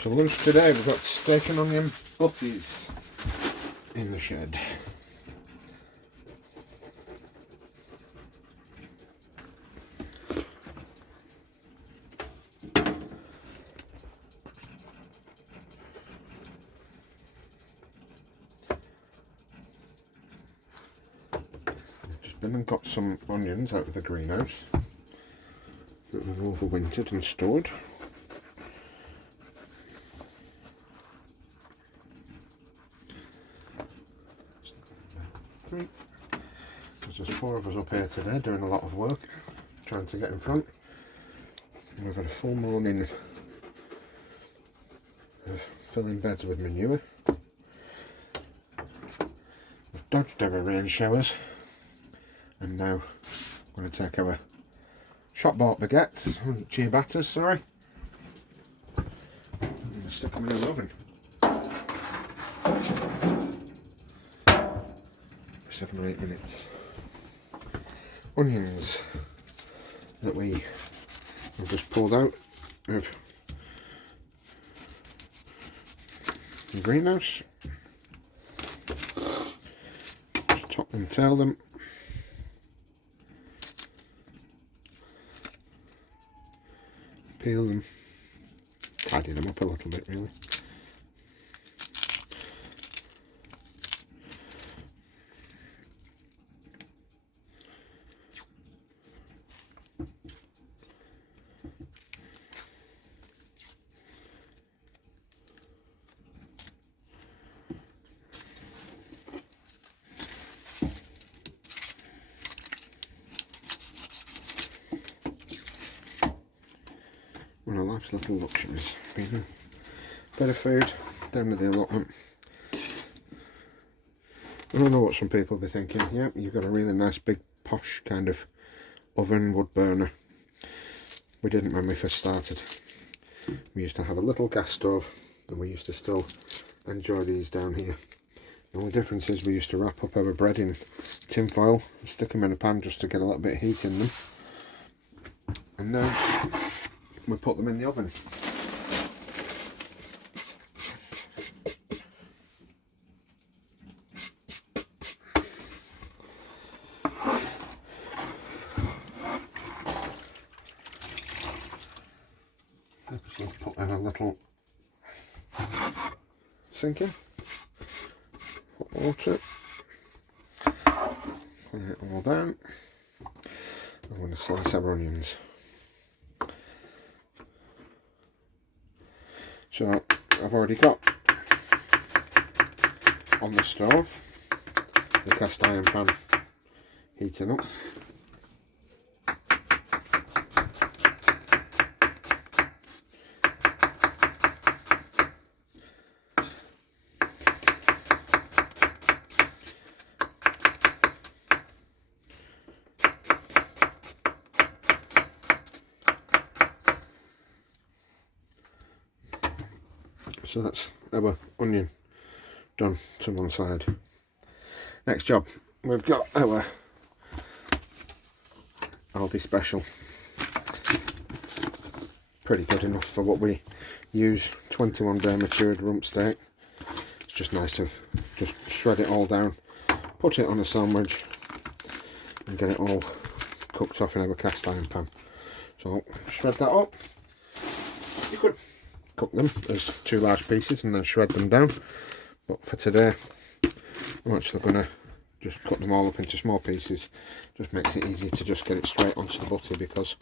So lunch today, we've got steak and onion butties in the shed. Just been and got some onions out of the greenhouse that we've overwintered and stored. There's 4 of us up here today doing a lot of work, trying to get in front. And we've had a full morning of filling beds with manure. We've dodged our rain showers, and now I'm going to take our shop bought baguettes, ciabattas, sorry. I'm going to stick them in the oven. 7 or 8 minutes. Onions that we have just pulled out of the greenhouse. Just top and tail them. Peel them. Tidy them up a little bit really. One of life's little luxuries, being a bit of food down with the allotment. I don't know what some people will be thinking. Yep, you've got a really nice big posh kind of oven wood burner. We didn't when we first started. We used to have a little gas stove, and we used to still enjoy these down here. The only difference is we used to wrap up our bread in tin foil and stick them in a pan just to get a little bit of heat in them. And now we put them in the oven. Just put in a little sink in, hot water, clean it all down. I'm going to slice our onions. So I've already got on the stove the cast iron pan heating up. So that's our onion done to one side. Next job, we've got our Aldi special. Pretty good enough for what we use. 21-day matured rump steak. It's just nice to just shred it all down, put it on a sandwich, and get it all cooked off in our cast iron pan. So shred that up. You could cook them as 2 large pieces and then shred them down, but for today I'm actually going to just cut them all up into small pieces. Just makes it easy to just get it straight onto the butty, because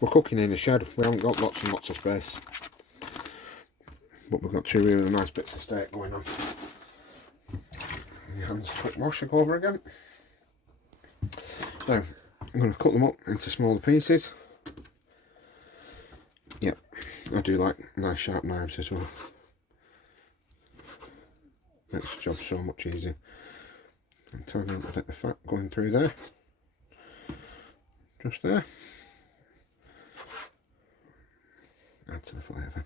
we're cooking in a shed, we haven't got lots and lots of space, but we've got 2 really nice bits of steak going on. Your hands a quick wash and go over again. Now I'm going to cut them up into smaller pieces. Yep, I do like nice sharp knives as well. Makes the job so much easier. And tiny little bit of fat going through there. Just there. Add to the flavour.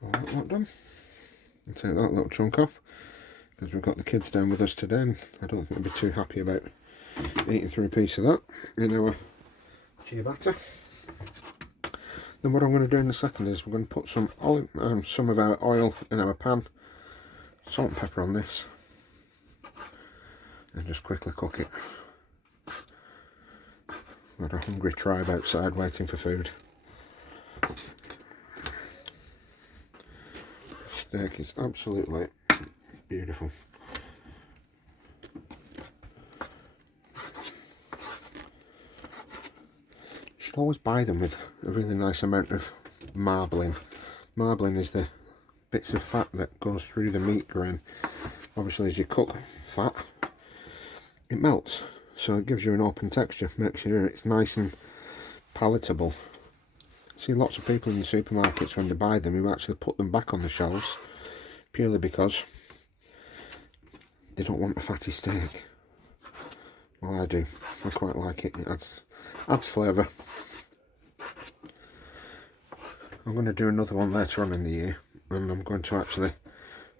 All that lot done. I'll take that little chunk off, because we've got the kids down with us today, and I don't think they'll be too happy about eating through a piece of that in our ciabatta. Then what I'm going to do in a second is we're going to put some of our oil in our pan, salt and pepper on this, and just quickly cook it. Got a hungry tribe outside waiting for food. Steak is absolutely beautiful. You should always buy them with a really nice amount of marbling. Marbling is the bits of fat that goes through the meat grain. Obviously as you cook fat, it melts, so it gives you an open texture, makes sure it's nice and palatable. I see lots of people in the supermarkets when they buy them who actually put them back on the shelves purely because they don't want a fatty steak. Well, I do. I quite like it. It adds flavour. I'm going to do another one later on in the year, and I'm going to actually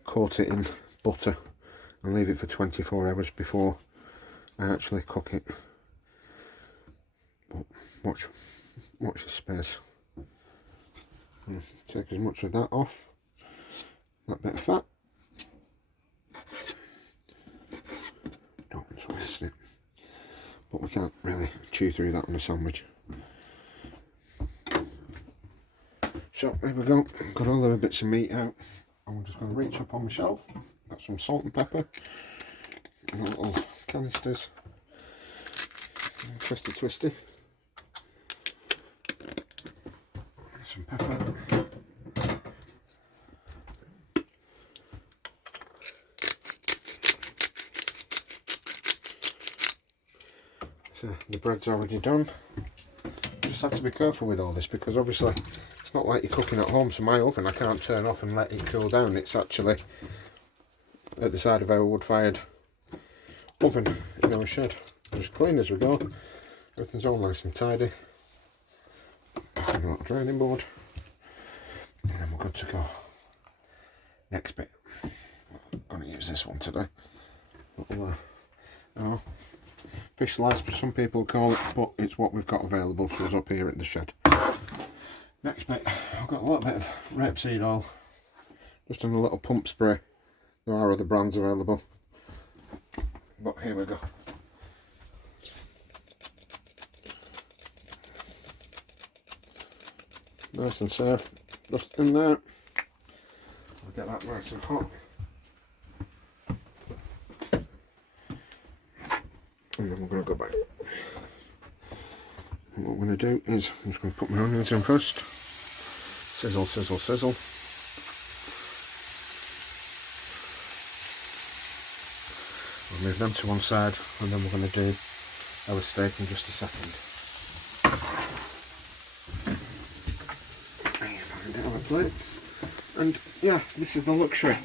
coat it in butter and leave it for 24 hours before I actually cook it. But watch your space. Take as much of that off, that bit of fat. Don't want to waste it, but we can't really chew through that on a sandwich. So there we go, got all the bits of meat out. I'm just going to reach up on my shelf, got some salt and pepper, and little canisters, twisty, some pepper, so the bread's already done. Just have to be careful with all this because obviously it's not like you're cooking at home, so my oven I can't turn off and let it cool down. It's actually at the side of our wood-fired oven in our shed. Just clean as we go. Everything's all nice and tidy. A little draining board, and then we're good to go. Next bit, I'm going to use this one today. Little, fish slice, but some people call it, but it's what we've got available to us up here at the shed. Next bit, I've got a little bit of rapeseed oil, just in a little pump spray. There are other brands available, but here we go. Nice and safe, just in there. I'll get that nice and hot. And then we're going to go back. And what we're going to do is, I'm just going to put my onions in first. Sizzle, sizzle, sizzle. We'll move them to one side, and then we're going to do our steak in just a second. And you find it on the plates. And yeah, this is the luxury.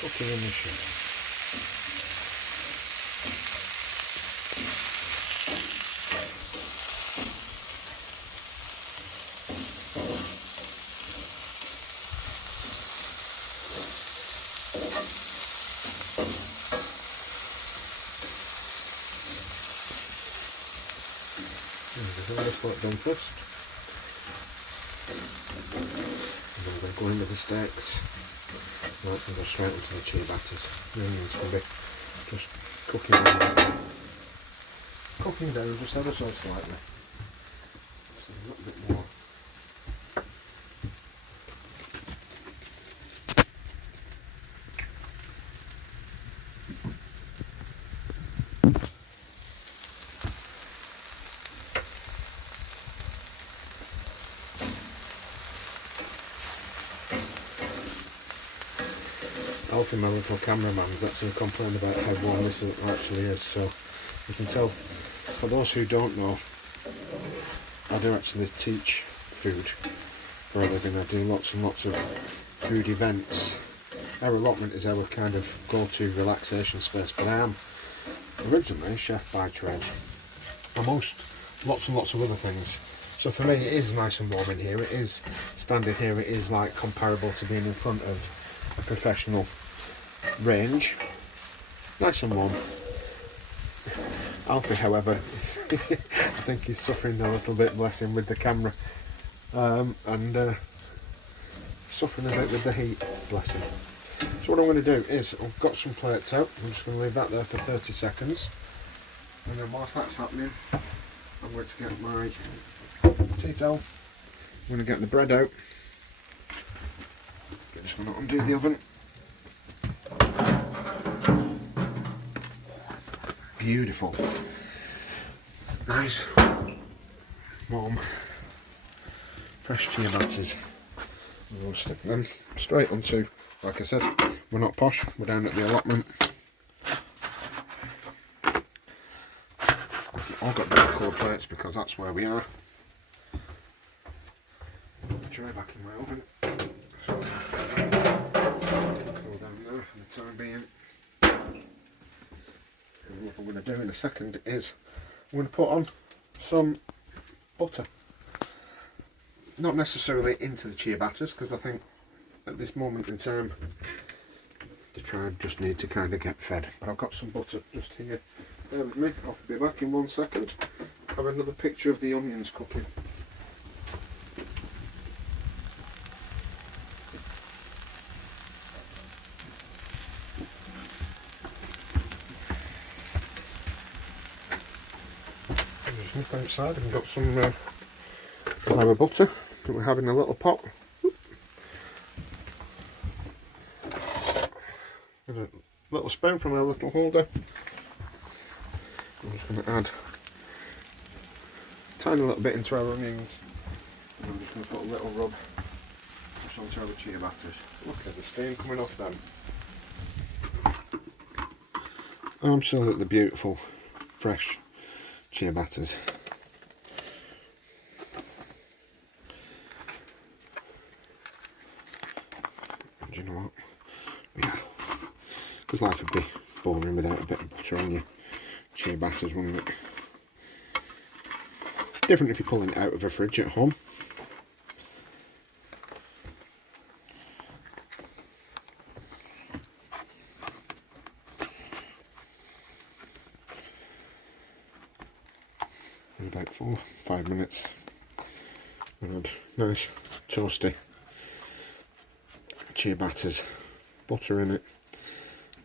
Cooking in the shed. This part done first, and then we're going to go into the steaks. Right, and go straight into the ciabattas. The onions can be just cooking down just ever so slightly. Just a little bit more. Alfie, my little cameraman's actually complained about how warm this actually is, so you can tell. For those who don't know, I do actually teach food for a living. I do lots and lots of food events. Our allotment is our kind of go-to relaxation space, but I am originally a chef by trade, amongst lots and lots of other things. So for me it is nice and warm in here. It is standing here, it is like comparable to being in front of a professional range. Nice and warm. Alfie, however, I think he's suffering a little bit, bless him, with the camera, and suffering a bit with the heat, bless him. So what I'm going to do is, I've got some plates out, I'm just going to leave that there for 30 seconds, and then whilst that's happening, I'm going to get my tea towel, I'm going to get the bread out, just going to undo the oven. Beautiful, nice, warm, fresh ciabattas. We'll stick them straight onto, like I said, we're not posh, we're down at the allotment. We've all got barcode plates because that's where we are. Tray back in my oven. So, cool down there for the time being. And what I'm going to do in a second is I'm going to put on some butter. Not necessarily into the ciabattas, because I think at this moment in time the tribe just need to kind of get fed. But I've got some butter just here. Bear with me, I'll be back in 1 second. Have another picture of the onions cooking. Just nip outside and got some flour butter that we have in a little pot. With a little spoon from our little holder. I'm just going to add a tiny little bit into our onions. And I'm just going to put a little rub just onto our ciabattas. Look at the steam coming off them. Absolutely beautiful, fresh ciabattas. And you know what? Yeah. Because life would be boring without a bit of butter on your ciabattas, wouldn't it? Different if you're pulling it out of a fridge at home. In about 4-5 minutes, and nice toasty ciabattas, butter in it,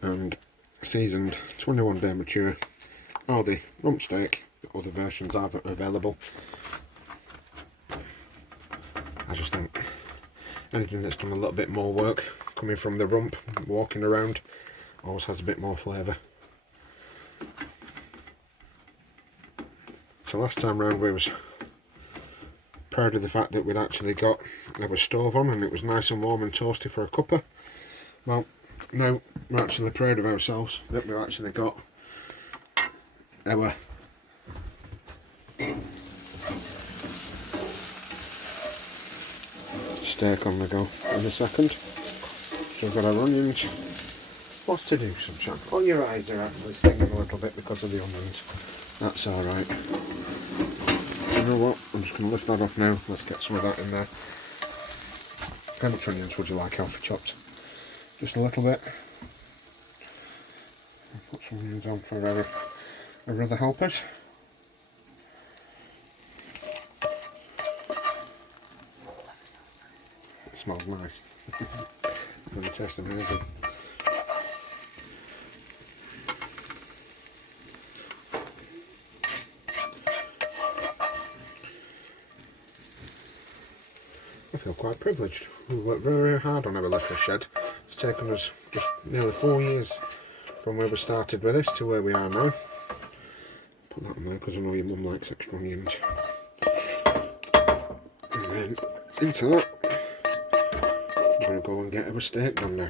and seasoned 21 day mature Aldi rump steak. Other versions are available. I just think anything that's done a little bit more work, coming from the rump, walking around, always has a bit more flavour. So last time round we was proud of the fact that we'd actually got our stove on and it was nice and warm and toasty for a cuppa. Well, now we're actually proud of ourselves that we've actually got our steak on the go in a second. So we've got our onions. What's to do, sunshine? Oh, your eyes are actually stinging a little bit because of the onions. That's alright. You know what? I'm just going to lift that off now. Let's get some of that in there. How much onions would you like, Alfie, chopped? Just a little bit. I'll put some onions on for our other helpers. It smells nice. It's going to taste amazing. I feel quite privileged. We worked very, very hard on our little shed. It's taken us just nearly 4 years from where we started with this to where we are now. Put that on there because I know your mum likes extra onions. And then into that, I'm going to go and get our steak done now.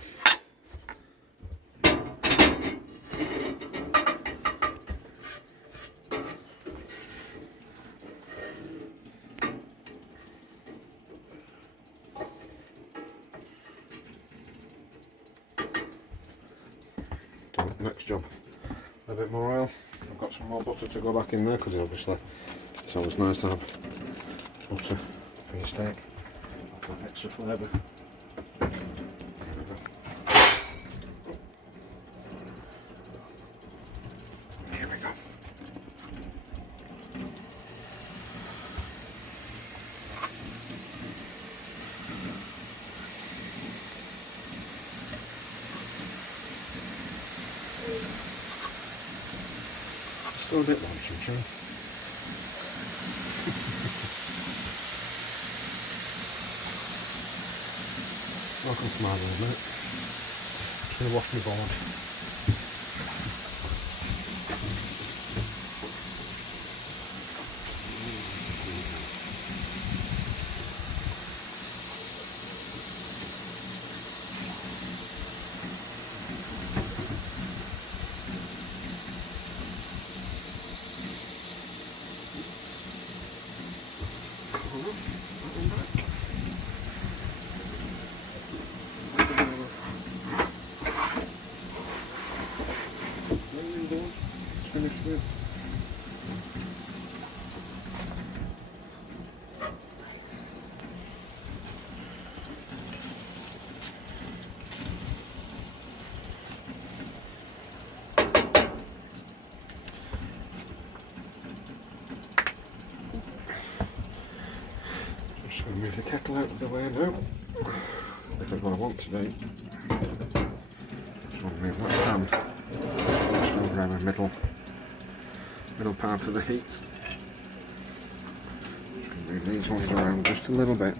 next job. A bit more oil. I've got some more butter to go back in there because obviously it's always nice to have butter for your steak. That extra flavour. There we go. Here we go. Still a bit warm, sunshine. Welcome to my room, mate. Just going to wash my board. Finished with. Just going to move the kettle out of the way now, because what I want to do, just want to move that pan just over the middle part of the heat. Just going to move these ones around just a little bit,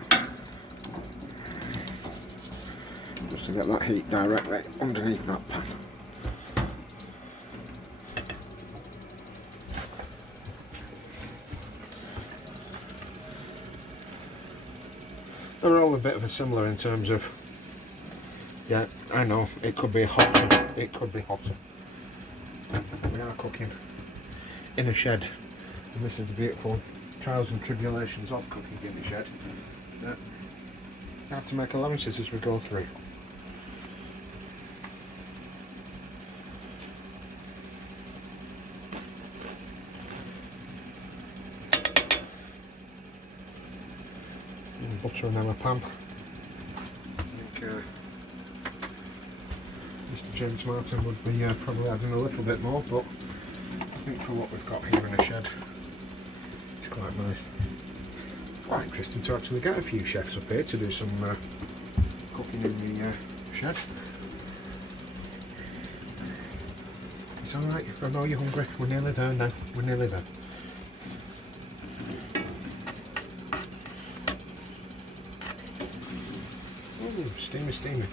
just to get that heat directly underneath that pan. They're all a bit of a similar in terms of, yeah, I know, it could be hotter, it could be hotter. We are cooking in a shed, and this is the beautiful trials and tribulations of cooking in a shed. You have to make allowances as we go through. Butter in our pan. I think Mr. James Martin would be probably adding a little bit more, but I think for what we've got here in a shed, it's quite nice. Quite interesting to actually get a few chefs up here to do some cooking in the shed. It's alright, I know you're hungry, we're nearly there now, we're nearly there. Steamy, steamy.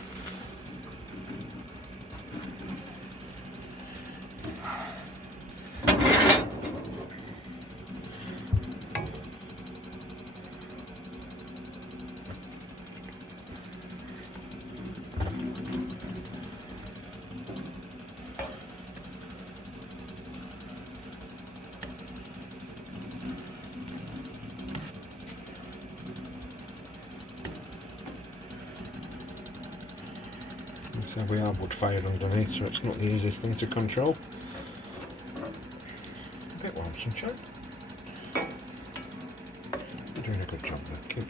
So we are wood fired underneath, so it's not the easiest thing to control. A bit warm, sunshine. You're doing a good job there, kid.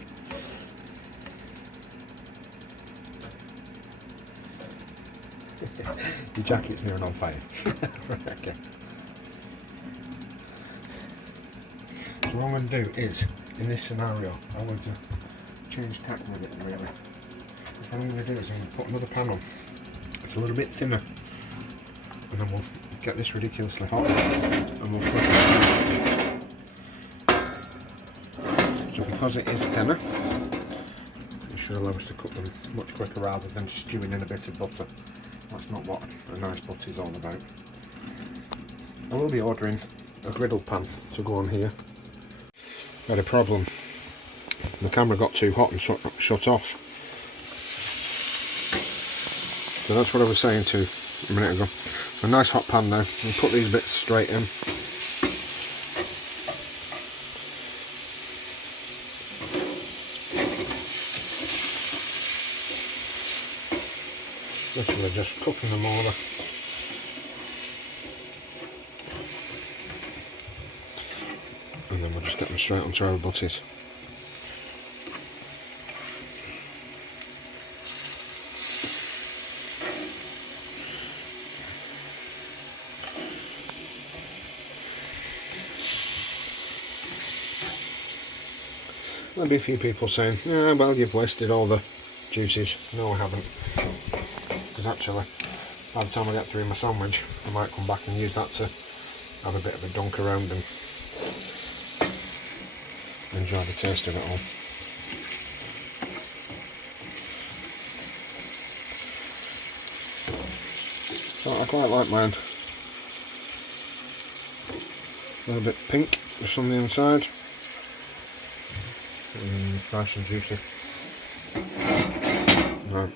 Your jacket's near and on fire. Right, okay. So what I'm going to do is, in this scenario, I want to change tack with it really. Because what I'm going to do is I'm going to put another pan on. It's a little bit thinner, and then we'll get this ridiculously hot and we'll flip it. So because it is thinner, it should allow us to cook them much quicker rather than stewing in a bit of butter. That's not what a nice butter is all about. I will be ordering a griddle pan to go on here. I had a problem. The camera got too hot and shut off. So that's what I was saying to you a minute ago. A nice hot pan now. We'll put these bits straight in. Literally just cooking them over. just get them straight onto our butties. There'll be a few people saying, yeah, well, you've wasted all the juices. No, I haven't. Because actually, by the time I get through my sandwich, I might come back and use that to have a bit of a dunk around and enjoy the taste of it all. So I quite like mine. A little bit pink just on the inside. Nice and juicy. No.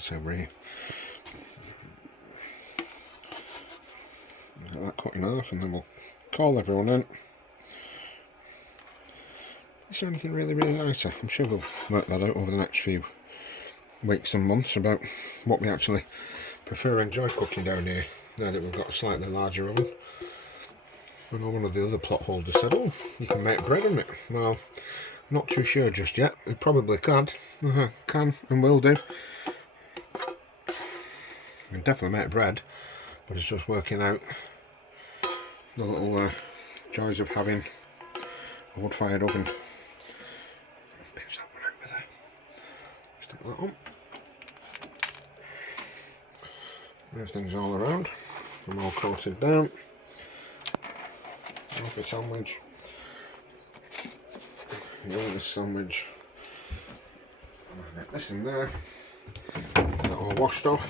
So we get that cut in half, and then we'll call everyone in. Is there anything really nicer? I'm sure we'll work that out over the next few weeks and months about what we actually prefer and enjoy cooking down here, now that we've got a slightly larger oven. I know one of the other plot holders said, oh, you can make bread on it. Well, not too sure just yet. We probably can and will do. We can definitely make bread, but it's just working out the little joys of having a wood-fired oven. Pinch that one over there. Stick that on. Everything's all around. I'm all coated down. Off the sandwich. Roll this sandwich. I'm going to get this in there. Get it all washed off.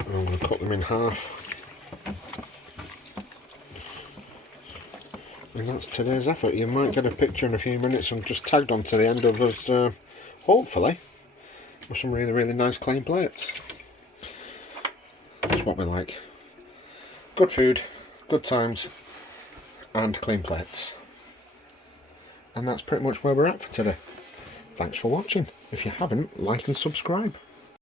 And I'm going to cut them in half. And that's today's effort. You might get a picture in a few minutes and just tagged onto the end of us, hopefully, with some really nice clean plates. That's what we like. Good food, good times, and clean plates. And that's pretty much where we're at for today. Thanks for watching. If you haven't, like and subscribe.